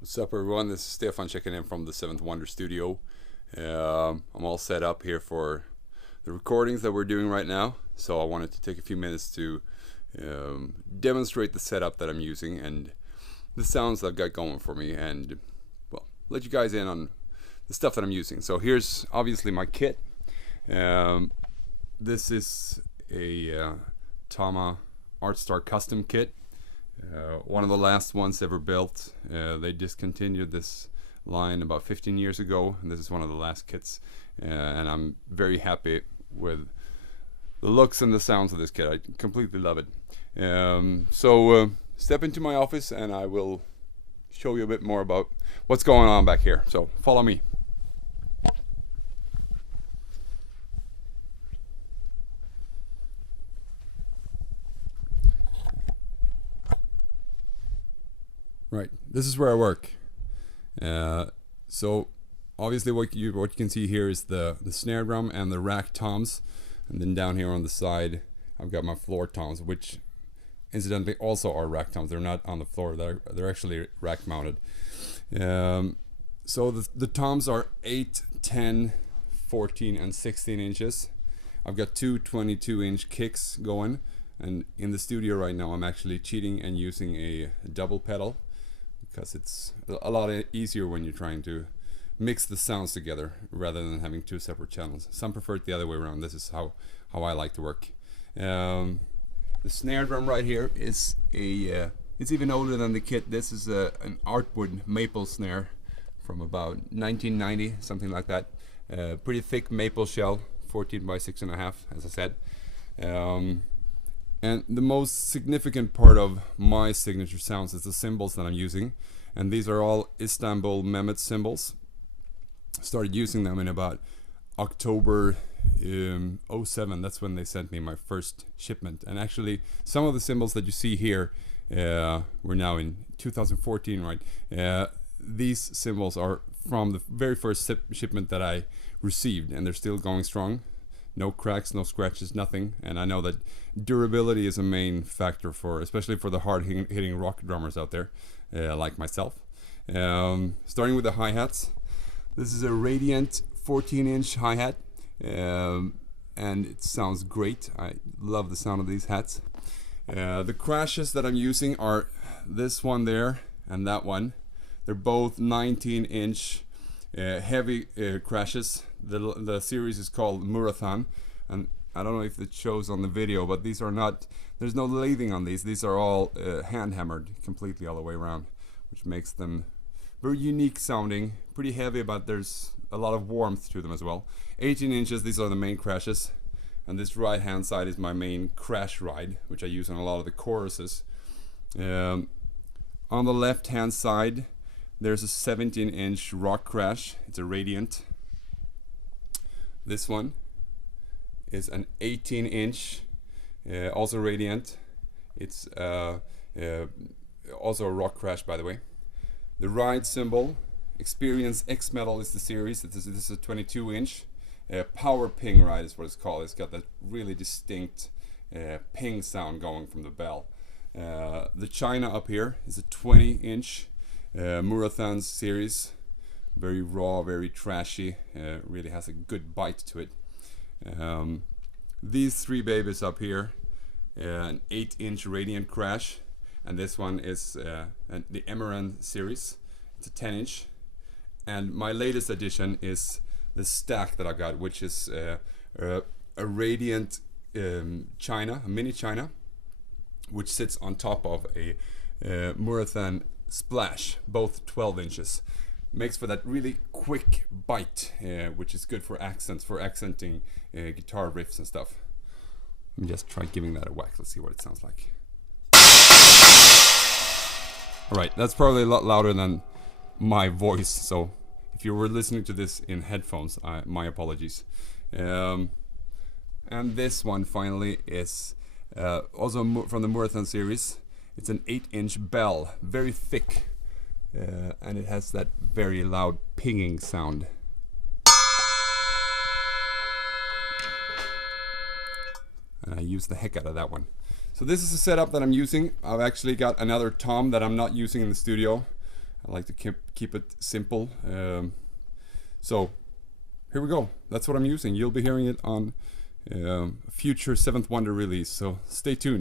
What's up, everyone? This is Stefan checking in from the Seventh Wonder Studio. I'm all set up here for the recordings that we're doing right now, so I wanted to take a few minutes to demonstrate the setup that I'm using and the sounds that I've got going for me, and well, let you guys in on the stuff that I'm using. So here's obviously my kit. This is a Tama Artstar custom kit. One of the last ones ever built. They discontinued this line about 15 years ago, and this is one of the last kits, and I'm very happy with the looks and the sounds of this kit. I completely love it. So step into my office and I will show you a bit more about what's going on back here. So follow me. Right, this is where I work. So obviously what you can see here is the snare drum and the rack toms, and then down here on the side I've got my floor toms, which incidentally also are rack toms. They're not on the floor, they're actually rack mounted. So the toms are 8, 10, 14 and 16 inches. I've got two 22-inch kicks going, and in the studio right now I'm actually cheating and using a double pedal, because it's a lot easier when you're trying to mix the sounds together rather than having two separate channels. Some prefer it the other way around. This is how I like to work. The snare drum right here is it's even older than the kit. This is an Artwood maple snare from about 1990, something like that. Pretty thick maple shell, 14 by 6.5, as I said. And the most significant part of my signature sounds is the cymbals that I'm using, and these are all Istanbul Mehmet cymbals. Started using them in about October 07. That's when they sent me my first shipment. And actually some of the cymbals that you see here, we're now in 2014, right? These cymbals are from the very first shipment that I received, and they're still going strong. No cracks, no scratches, nothing. And I know that durability is a main factor for, especially for the hard hitting rock drummers out there, like myself. Starting with the hi-hats. This is a Radiant 14-inch hi-hat, and it sounds great. I love the sound of these hats. The crashes that I'm using are this one there and that one. They're both 19-inch heavy crashes. The series is called Murathan, and I don't know if it shows on the video, but these are not, there's no lathing on these. These are all hand hammered completely all the way around, which makes them very unique sounding, pretty heavy, but there's a lot of warmth to them as well. 18 inches, these are the main crashes, and this right hand side is my main crash ride, which I use on a lot of the choruses. On the left hand side there's a 17-inch rock crash. It's a Radiant. This one is an 18-inch, also Radiant. It's also a rock crash, by the way. The ride cymbal, Experience X Metal is the series. This is a 22-inch. Power ping ride is what it's called. It's got that really distinct ping sound going from the bell. The China up here is a 20-inch Murathan series. Very raw, very trashy, really has a good bite to it. These three babies up here, an 8-inch Radiant crash, and this one is the Emerald series. It's a 10-inch, and my latest addition is the stack that I got, which is a Radiant China, a mini China, which sits on top of a Murathan Splash, both 12 inches. Makes for that really quick bite, which is good for accents, for accenting guitar riffs and stuff. Let me just try giving that a whack. Let's see what it sounds like. Alright, that's probably a lot louder than my voice, so if you were listening to this in headphones, my apologies. And this one finally is also from the Murathan series. It's an 8-inch bell, very thick. And it has that very loud pinging sound. And I use the heck out of that one. So this is the setup that I'm using. I've actually got another tom that I'm not using in the studio. I like to keep it simple. So here we go. That's what I'm using. You'll be hearing it on a future 7th Wonder release, so stay tuned.